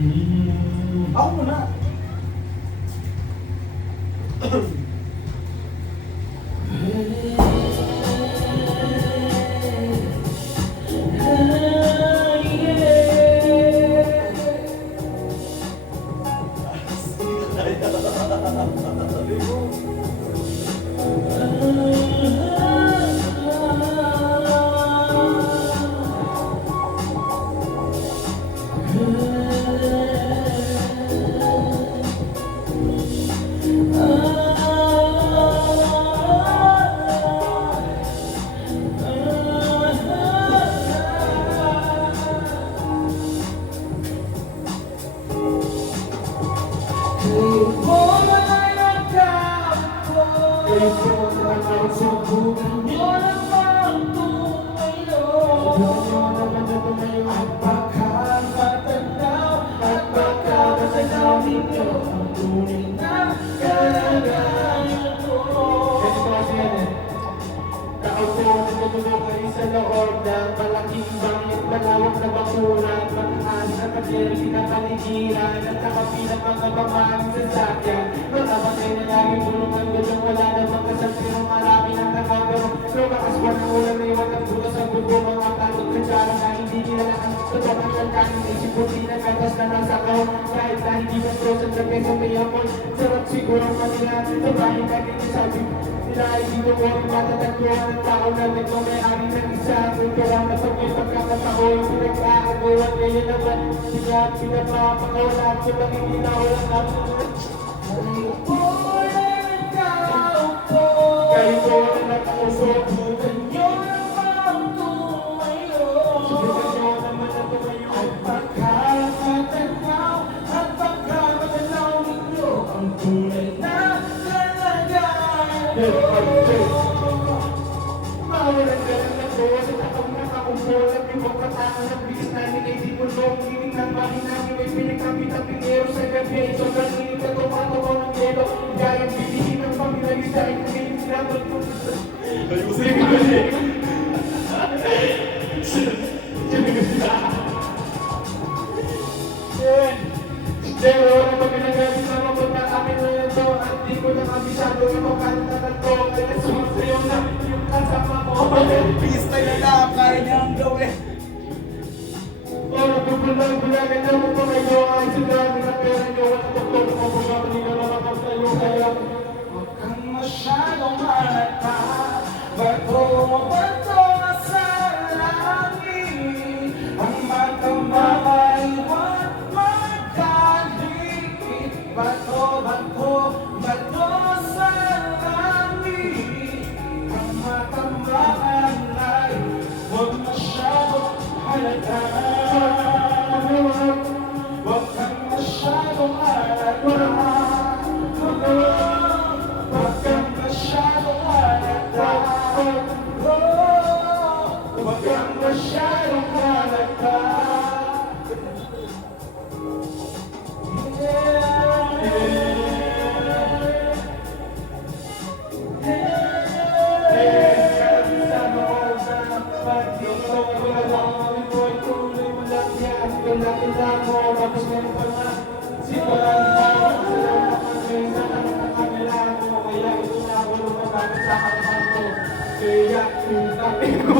Ako muna. Sa loob ng malaking bangit, malawak na bakuran, mataas na paderli na paligiran, at nakapilang mga mamaang sasakyan. Mga batay na laging bulong ng gulong, wala namang kasalpirong marami ng nakagaro. Lumakas pa ng ulan na iwan ang butas ang dugo, mga pagod na tsara na hindi nila lakas. Totoo ang kanin, isip ko di nagkatas na nasa kahon, kahit na hindi mas frozen na peso may apoy. Sarap siguro manila, sa bahay natin sabi nila ay dito ko ang matatagpuan ng tao natin kung may ari ng isa. Kung kaya na pag may pagkakataon, pinagkakagawan ngayon naman sila pinapapakawala at sa pagkikita ko lang natin. Kayo po ang nakausok, bukan nyo naman tumayo. Subukan nyo naman na tumayo at pagkakatanaw at pagkakatanaw ninyo ang tunay na kalagayan. Mawalan ka lang ng buwas at akong nakakumpulat. Ibang patangan ng bilis namin ay di bulong. Giling ng bahin namin ay pinagkapit ang pinero sa gabi. Sobrang init na tumatawa ng yelo. Gayang bilihin ng pamilalista ay kumilit sila. Ayusin ko siya. Pero kapag pinagalit na mabot na akin na ito at di ko na kabisado ito kanta na to. Kaya sumasayo na yung kasama ko. Freestyle na lang, kaya niya ang gawin. Bulag-bulagan na mo pa kayo ay sa dami na pera nyo. Wala doktor mo kung babalik na naman tayo. Kaya Huwag kang masyadong malata. Bato na sa langit. Ang matamay huwag magkalikit. Bato sa langit. Ang matamaan ay huwag masyadong halata. Huwag kang masyadong halata. Huwag kang masyadong halata. Huwag kang masyadong halata. Tapos meron pa nga siparan pa sa nakakagaysa na nakakagala mo. Kaya ito na ako lumabas sa kanaman ko. Kaya yung tabi ko